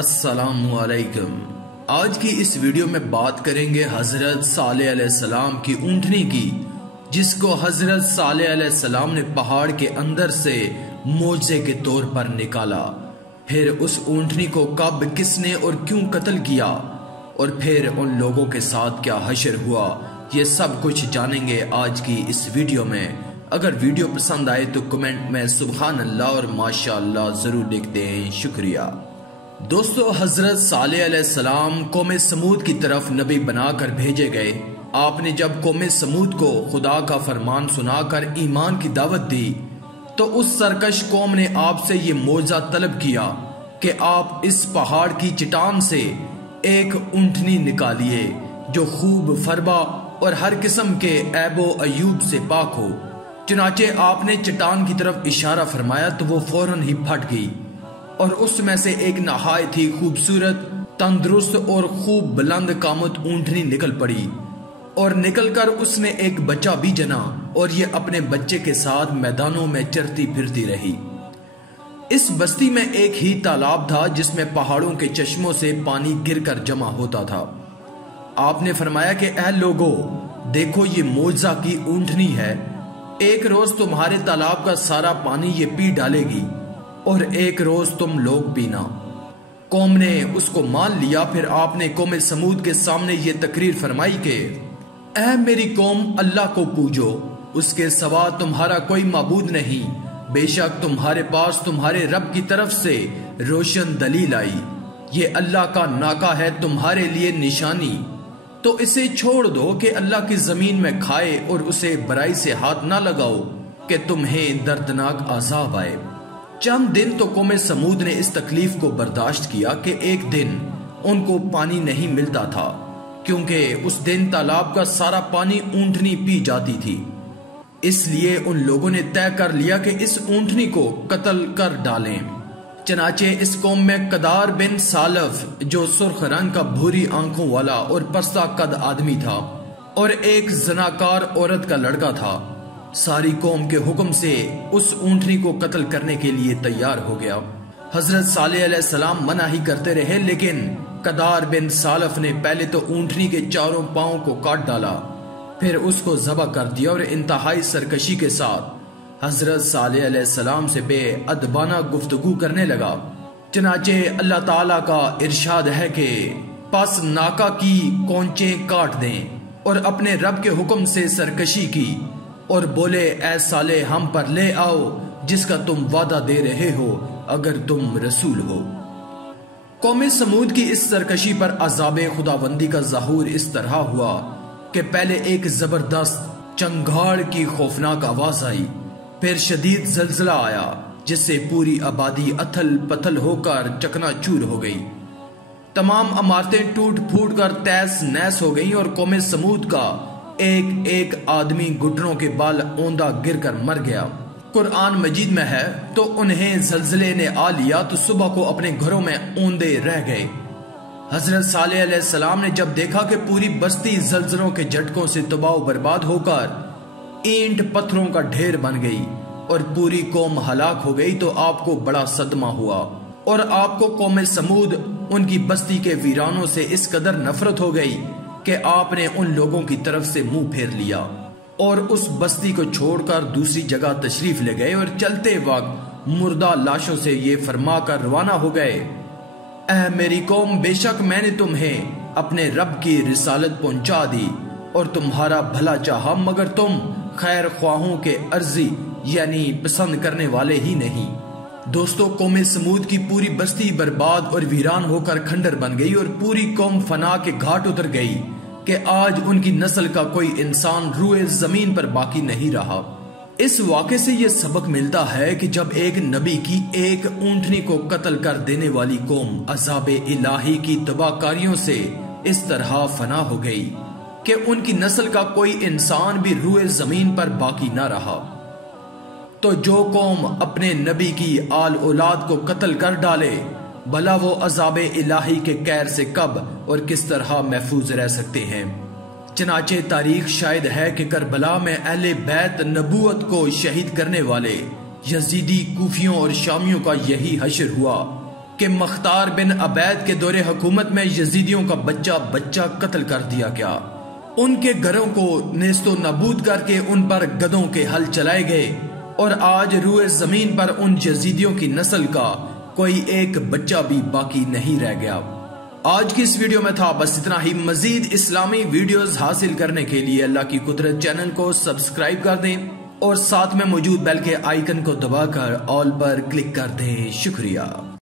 السلام علیکم۔ آج کی اس ویڈیو میں بات کریں گے حضرت صالح علیہ السلام کی اونٹنی کی، جس کو حضرت صالح علیہ السلام نے پہاڑ کے اندر سے معجزے کے طور پر نکالا۔ پھر اس اونٹنی کو کب، کس نے اور کیوں قتل کیا، اور پھر ان لوگوں کے ساتھ کیا حشر ہوا، یہ سب کچھ جانیں گے آج کی اس ویڈیو میں۔ اگر ویڈیو پسند آئے تو کمنٹ میں سبحان اللہ اور ماشاءاللہ ضرور لکھتے ہیں، شکریہ۔ دوستو، حضرت صالح علیہ السلام قوم سمود کی طرف نبی بنا کر بھیجے گئے۔ آپ نے جب قوم سمود کو خدا کا فرمان سنا کر ایمان کی دعوت دی تو اس سرکش قوم نے آپ سے یہ معجزہ طلب کیا کہ آپ اس پہاڑ کی چٹان سے ایک اونٹنی نکالیے جو خوب فربا اور ہر قسم کے عیب و عیوب سے پاک ہو۔ چنانچہ آپ نے چٹان کی طرف اشارہ فرمایا تو وہ فوراً ہی پھٹ گئی، اور اس میں سے ایک نہایت ہی خوبصورت، تندرست اور خوب بلند قامت اونٹنی نکل پڑی، اور نکل کر اس نے ایک بچہ بھی جنا، اور یہ اپنے بچے کے ساتھ میدانوں میں چرتی پھرتی رہی۔ اس بستی میں ایک ہی تالاب تھا جس میں پہاڑوں کے چشموں سے پانی گر کر جمع ہوتا تھا۔ آپ نے فرمایا کہ اے لوگو، دیکھو یہ معجزہ کی اونٹنی ہے، ایک روز تمہارے تالاب کا سارا پانی یہ پی ڈالے گی اور ایک روز تم لوگ پینا۔ قوم نے اس کو مان لیا۔ پھر آپ نے قوم سمود کے سامنے یہ تقریر فرمائی کہ اے میری قوم، اللہ کو پوجو، اس کے سوا تمہارا کوئی معبود نہیں۔ بے شک تمہارے پاس تمہارے رب کی طرف سے روشن دلیل آئی، یہ اللہ کا ناکہ ہے تمہارے لیے نشانی، تو اسے چھوڑ دو کہ اللہ کی زمین میں کھائے، اور اسے برائی سے ہاتھ نہ لگاؤ کہ تمہیں دردناک عذاب آئے۔ چند دن تو قوم سمود نے اس تکلیف کو برداشت کیا کہ ایک دن ان کو پانی نہیں ملتا تھا، کیونکہ اس دن تالاب کا سارا پانی اونٹنی پی جاتی تھی۔ اس لیے ان لوگوں نے طے کر لیا کہ اس اونٹنی کو قتل کر ڈالیں۔ چنانچہ اس قوم میں قدار بن سالف، جو سرخ رنگ کا بھوری آنکھوں والا اور پستہ قد آدمی تھا، اور ایک زناکار عورت کا لڑکا تھا، ساری قوم کے حکم سے اس اونٹنی کو قتل کرنے کے لیے تیار ہو گیا۔ حضرت صالح علیہ السلام منع ہی کرتے رہے، لیکن قدار بن سالف نے پہلے تو اونٹنی کے چاروں پاؤں کو کاٹ ڈالا، پھر اس کو ذبح کر دیا، اور انتہائی سرکشی کے ساتھ حضرت صالح علیہ السلام سے بے ادبانہ گفتگو کرنے لگا۔ چنانچہ اللہ تعالیٰ کا ارشاد ہے کہ پس ناکہ کی کونچیں کاٹ دیں، اور اپنے رب کے حکم سے سرکشی کی، اور بولے اے صالح، ہم پر لے آؤ جس کا تم وعدہ دے رہے ہو اگر تم رسول ہو۔ قوم سمود کی اس سرکشی پر عذاب خداوندی کا ظہور اس طرح ہوا کہ پہلے ایک زبردست چنگھاڑ کی خوفناک آواز آئی، پھر شدید زلزلہ آیا جس سے پوری آبادی اتھل پتھل ہو کر چکنا چور ہو گئی، تمام عمارتیں ٹوٹ پھوٹ کر تیس نیس ہو گئیں، اور قوم سمود کا ایک ایک آدمی گھٹنوں کے بال اوندہ گر کر مر گیا۔ قرآن مجید میں ہے تو انہیں زلزلے نے آ لیا تو صبح کو اپنے گھروں میں اوندے رہ گئے۔ حضرت صالح علیہ السلام نے جب دیکھا کہ پوری بستی زلزلوں کے جھٹکوں سے تباہ و برباد ہو کر اینٹ پتھروں کا ڈھیر بن گئی اور پوری قوم ہلاک ہو گئی، تو آپ کو بڑا صدمہ ہوا، اور آپ کو قوم سمود، ان کی بستی کے ویرانوں سے اس قدر نفرت ہو گئی کہ آپ نے ان لوگوں کی طرف سے منہ پھیر لیا، اور اس بستی کو چھوڑ کر دوسری جگہ تشریف لے گئے، اور چلتے وقت مردہ لاشوں سے یہ فرما کر روانہ ہو گئے اے میری قوم، بے شک میں نے تمہیں اپنے رب کی رسالت پہنچا دی اور تمہارا بھلا چاہا، مگر تم خیر خواہوں کے عرضی یعنی پسند کرنے والے ہی نہیں۔ دوستو، قوم سمود کی پوری بستی برباد اور ویران ہو کر کھنڈر بن گئی، اور پوری قوم فنا کے گھاٹ اتر گئی کہ آج ان کی نسل کا کوئی انسان روئے زمین پر باقی نہیں رہا۔ اس واقعے سے یہ سبق ملتا ہے کہ جب ایک نبی کی ایک اونٹنی کو قتل کر دینے والی قوم عذاب الہی کی تباہ کاریوں سے اس طرح فنا ہو گئی کہ ان کی نسل کا کوئی انسان بھی روئے زمین پر باقی نہ رہا، تو جو قوم اپنے نبی کی آل اولاد کو قتل کر ڈالے، بھلا وہ عذاب الہی کے قہر سے کب اور کس طرح محفوظ رہ سکتے ہیں۔ چنانچہ تاریخ شاہد ہے کہ کربلا میں اہل بیت نبوت کو شہید کرنے والے یزیدی، کوفیوں اور شامیوں کا یہی حشر ہوا کہ مختار بن عبید کے دور حکومت میں یزیدیوں کا بچہ بچہ قتل کر دیا گیا، ان کے گھروں کو نیست و نابود کر کے ان پر گدھوں کے ہل چلائے گئے، اور آج روئے زمین پر ان یزیدیوں کی نسل کا کوئی ایک بچہ بھی باقی نہیں رہ گیا۔ آج کی اس ویڈیو میں تھا بس اتنا ہی۔ مزید اسلامی ویڈیوز حاصل کرنے کے لیے اللہ کی قدرت چینل کو سبسکرائب کر دیں اور ساتھ میں موجود بیل کے آئیکن کو دبا کر آل پر کلک کر دیں۔ شکریہ۔